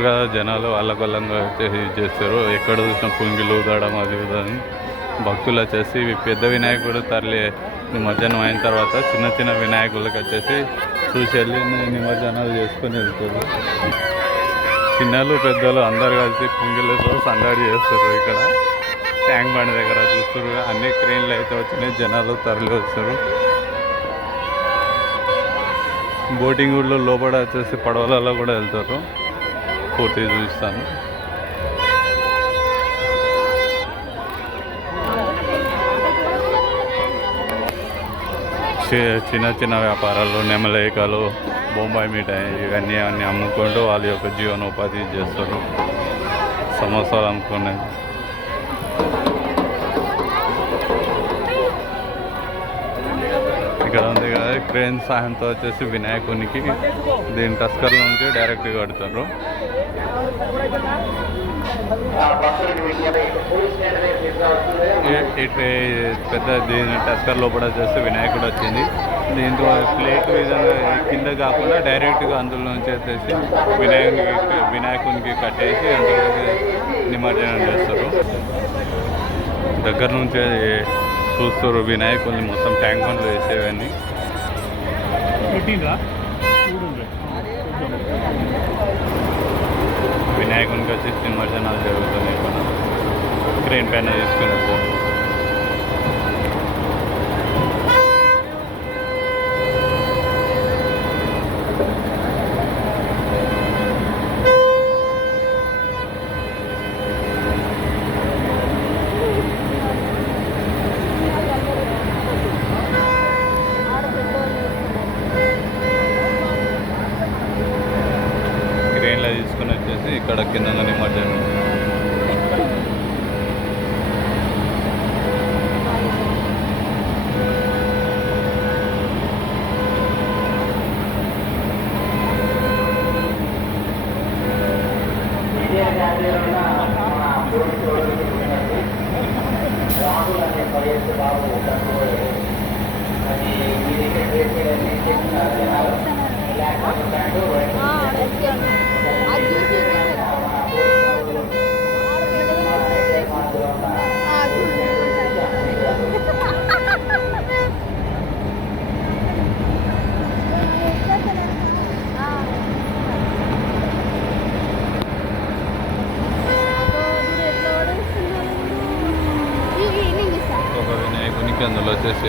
చూస్తారు కదా జనాలు అల్లకొల్లంగా వచ్చేసి చేస్తారు. ఎక్కడ చూసినా పుంగిలు ఊదడం అది అని భక్తులు వచ్చేసి పెద్ద వినాయకుడు తరలి నిమజ్జనం అయిన తర్వాత చిన్న చిన్న వినాయకులకు వచ్చేసి చూసి వెళ్ళి నిమజ్జనాలు చేసుకొని వెళ్తారు. చిన్నలు పెద్దలు అందరు కలిసి పుంగిలతో సందడి చేస్తారు. ఇక్కడ ట్యాంక్ బండ్ దగ్గర చూస్తారు. అన్ని క్రెయిన్లు అయితే వచ్చినాయి, జనాలు తరలి వస్తారు. బోటింగ్ ఊళ్ళో లోపల వచ్చేసి పడవలలో కూడా వెళ్తారు. పూర్తి చూపిస్తాను. చిన్న చిన్న వ్యాపారాలు, నెమలేకలు, బొంబాయి మిఠాయి ఇవన్నీ అమ్ముకుంటూ వాళ్ళ యొక్క జీవనోపాధి చేస్తారు. సమోసాలు అమ్ముకునేది. ఇక్కడ ఉంది కదా క్రేన్ సహాయంతో వచ్చేసి వినాయకునికి దీని టస్కర్ల నుంచి డైరెక్ట్గా కడతారు. పెద్ద దీని టస్కర్ లోపల వచ్చేసి వినాయకుడు వచ్చింది. దీంతో ప్లేట్ విధంగా కింద కాకుండా డైరెక్ట్గా అందులో నుంచి వచ్చేసి వినాయకునికి కట్టేసి అందులో నిమజ్జనం చేస్తారు. దగ్గర నుంచి చూస్తారు వినాయకుడిని మొత్తం ట్యాంక్ బండ్లో వేసేవన్నీ. వినాయకునికి వచ్చి నిమజ్జనాలు జరుగుతున్నాయి. మనం క్రేన్ పైన తీసుకుని వెళ్తాం. తీసుకుని వచ్చేసి ఇక్కడ కింద నిమజ్జనం. ఒక వినాయకునికి అందులో వచ్చేసి